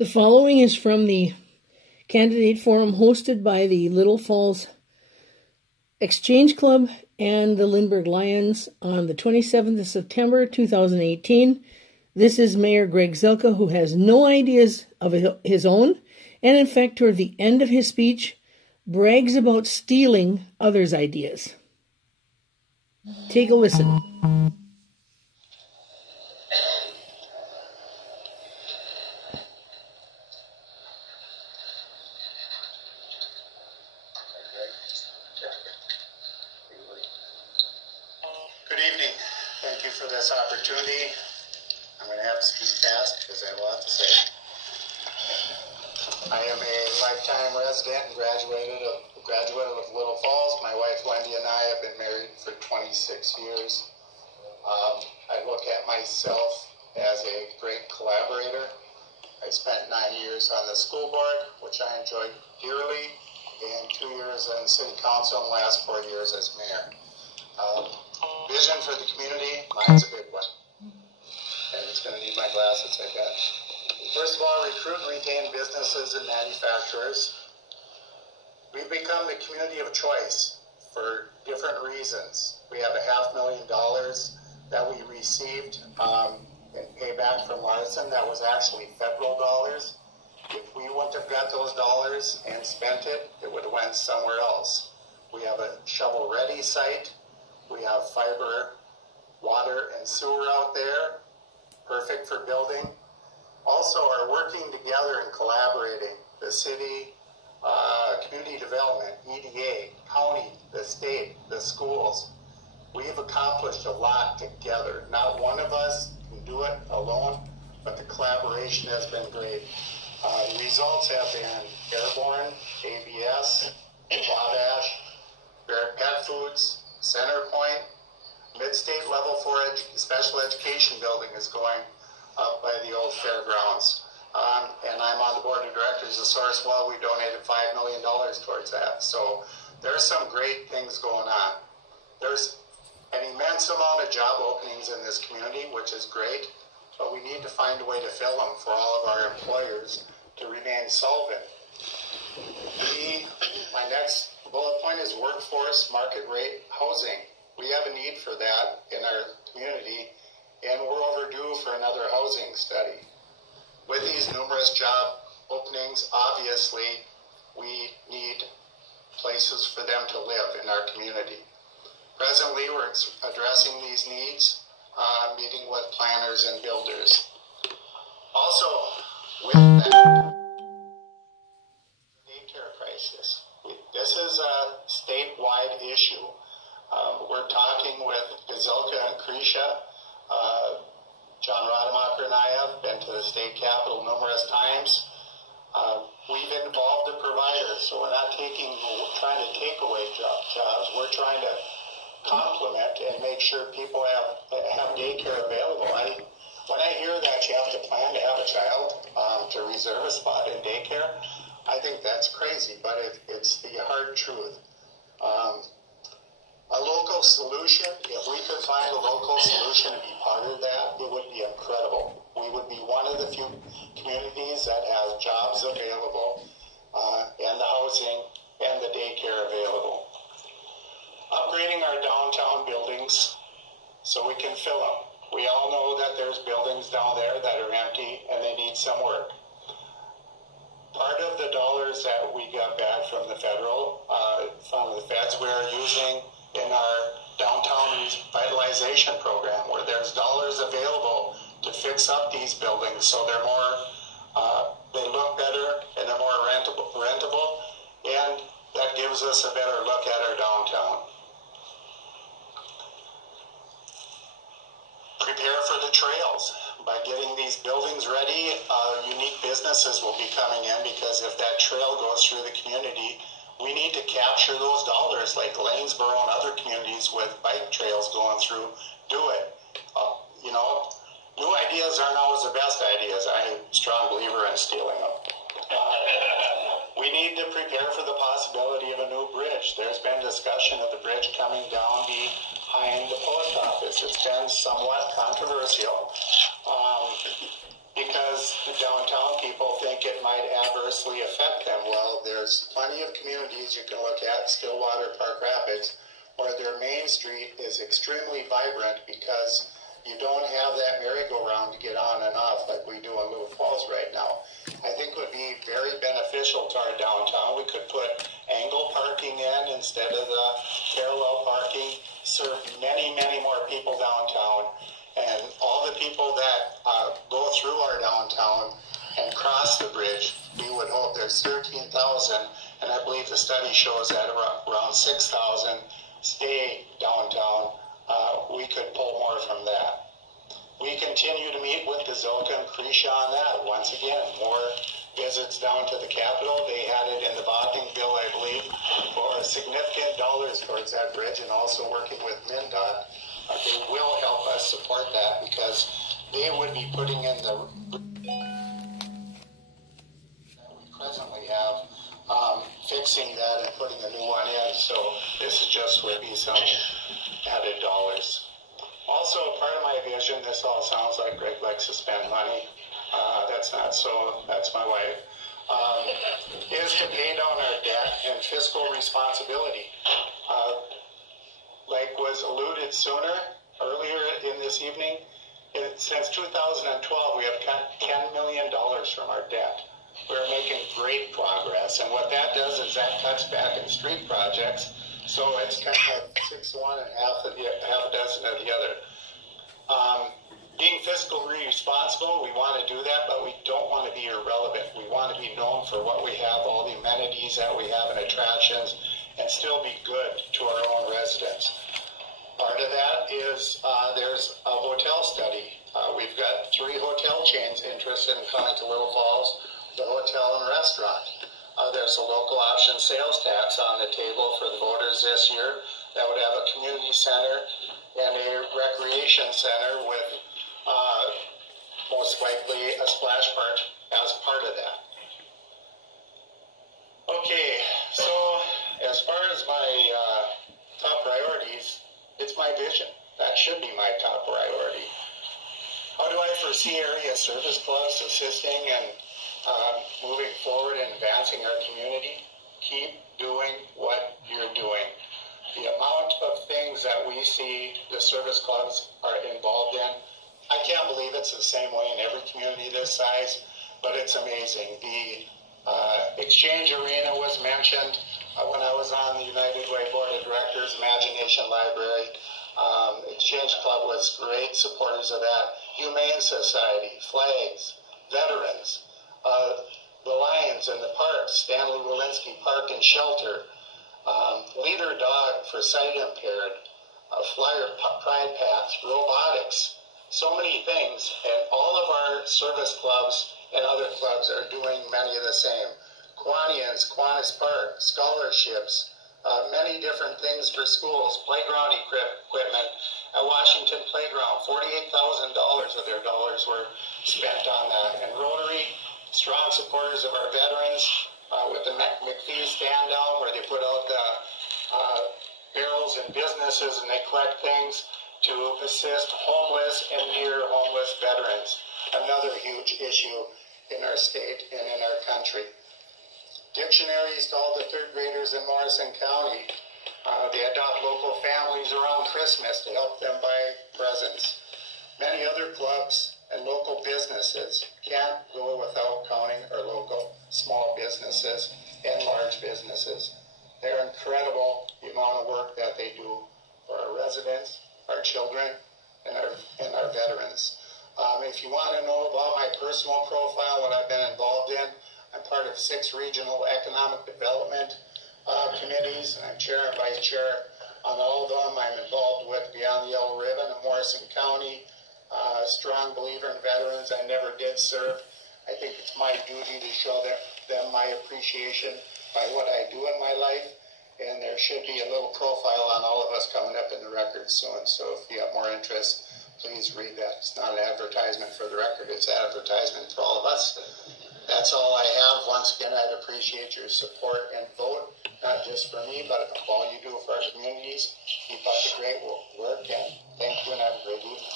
The following is from the candidate forum hosted by the Little Falls Exchange Club and the Lindbergh Lions on the 27th of September 2018. This is Mayor Greg Zelka, who has no ideas of his own, and in fact, toward the end of his speech, brags about stealing others' ideas. Take a listen. Good evening. Thank you for this opportunity. I'm going to have to speak fast because I have a lot to say. I am a lifetime resident and graduate of Little Falls. My wife Wendy and I have been married for 26 years. I look at myself as a great collaborator. I spent 9 years on the school board, which I enjoyed dearly, and 2 years on city council and the last 4 years as mayor. Vision for the community, mine's a big one. And it's going to need my glasses, I bet. First of all, recruit and retain businesses and manufacturers. We've become the community of choice for different reasons. We have $500,000 that we received in payback from Larson. That was actually federal dollars. If we wouldn't have got those dollars and spent it, it would have went somewhere else. We have a shovel-ready site. We have fiber, water, and sewer out there, perfect for building. Also, are working together and collaborating. The city, community development, EDA, county, the state, the schools. We've accomplished a lot together. Not one of us can do it alone, but the collaboration has been great. The results have been Airborne, ABS, Wabash, Barrett Pet Foods, Centerpoint, Mid-State Level 4 Special Education building is going up by the old fairgrounds. And I'm on the board of directors of Sourcewell. We donated $5 million towards that. So there's some great things going on. There's an immense amount of job openings in this community, which is great, but we need to find a way to fill them for all of our employers to remain solvent. My next bullet point is workforce market rate housing. We have a need for that in our community, and we're overdue for another housing study. With these numerous job openings, obviously, we need places for them to live in our community. Presently, we're addressing these needs, meeting with planners and builders. Also, with that, daycare crisis. This is a statewide issue. We're talking with Gazilka and Krisha. John Rademacher and I have been to the state capitol numerous times. We've involved the providers, so we're not trying to take away jobs. We're trying to complement and make sure people have daycare available. When I hear that you have to plan to have a child to reserve a spot in daycare, I think that's crazy, but it's the hard truth. A local solution, if we could find a local solution to be part of that, it would be incredible. We would be one of the few communities that has jobs available, and the housing and the daycare available. Upgrading our downtown buildings so we can fill them. We all know that there's buildings down there that are empty and they need some work. Part of the dollars that we got back from the feds we are using in our downtown revitalization program, where there's dollars available to fix up these buildings so they're more, they look better and they're more rentable, and that gives us a better look at our downtown. Prepare for the trails. By getting these buildings ready, unique businesses will be coming in, because if that trail goes through the community, we need to capture those dollars like Lanesboro and other communities with bike trails going through. Do it. New ideas aren't always the best ideas. I'm a strong believer in stealing them. We need to prepare for the possibility of a new bridge. There's been discussion of the bridge coming down behind the post office. It's been somewhat controversial because the downtown people people think it might adversely affect them. Well, there's plenty of communities you can look at, Stillwater, Park Rapids, where their main street is extremely vibrant because you don't have that merry-go-round to get on and off like we do in Little Falls right now. I think it would be very beneficial to our downtown. We could put angle parking in instead of the parallel parking, serve many, many more people downtown. And all the people that go through our downtown and cross the bridge, we would hope there's 13,000, and I believe the study shows that around 6,000 stay downtown. We could pull more from that. We continue to meet with the Zilka and Cretia on that. Once again, more visits down to the Capitol. They had it in the Botting bill, I believe, for significant dollars towards that bridge, and also working with MnDOT. They will help us support that because they would be putting in the that we presently have, fixing that and putting a new one in. So this is just would be some added dollars. Also, part of my vision, this all sounds like Greg likes to spend money. That's not so, that's my wife, is to pay down our debt and fiscal responsibility. Like was alluded earlier in this evening, since 2012, we have cut $10 million from our debt. We're making great progress, and what that does is that cuts back in street projects. So it's kind of 6 of one and half a dozen of the other. Being fiscally responsible, we want to do that, but we don't want to be irrelevant. We want to be known for what we have, all the amenities that we have and attractions, and still be good to our own residents. Part of that is there's a hotel study. We've got 3 hotel chains interested in coming to Little Falls, the hotel and restaurant. There's a local option sales tax on the table for the voters this year that would have a community center and a recreation center with most likely a splash park as part of that. Okay, so as far as my top priorities, it's my vision. That should be my top priority. How do I foresee area service clubs assisting and moving forward and advancing our community? Keep doing what you're doing. The amount of things that we see the service clubs are involved in, I can't believe it's the same way in every community this size, but it's amazing. The Exchange Arena was mentioned when I was on the United Way Board of Directors, Imagination Library. Exchange Club was great supporters of that. Humane Society, flags, veterans, the Lions in the parks, Stanley Walensky Park and Shelter, Leader Dog for sight impaired, Flyer Pride Paths, robotics, so many things, and all of our service clubs and other clubs are doing many of the same. Kiwanis, Kiwanis Park, scholarships, many different things for schools, playground equipment. At Washington Playground, $48,000 of their dollars were spent on that. And Rotary, strong supporters of our veterans, with the McPhee stand down where they put out the barrels and businesses and they collect things to assist homeless and near homeless veterans. Another huge issue in our state and in our country. Dictionaries to all the 3rd graders in Morrison County. They adopt local families around Christmas to help them buy presents. Many other clubs and local businesses can't go without counting our local small businesses and large businesses. They're incredible, the amount of work that they do for our residents, our children, and our veterans. If you want to know about my personal profile, what I've been involved in, I'm part of 6 regional economic development committees, and I'm chair and vice chair on all of them. I'm involved with Beyond the Yellow Ribbon in Morrison County, strong believer in veterans. I never did serve. I think it's my duty to show them my appreciation by what I do in my life, and there should be a little profile on all of us coming up in the record soon, so if you have more interest, please read that. It's not an advertisement for the record, it's an advertisement for all of us. That's all I have. Once again, I'd appreciate your support and vote, not just for me, but all you do for our communities. Keep up the great work, and thank you, and have a great evening.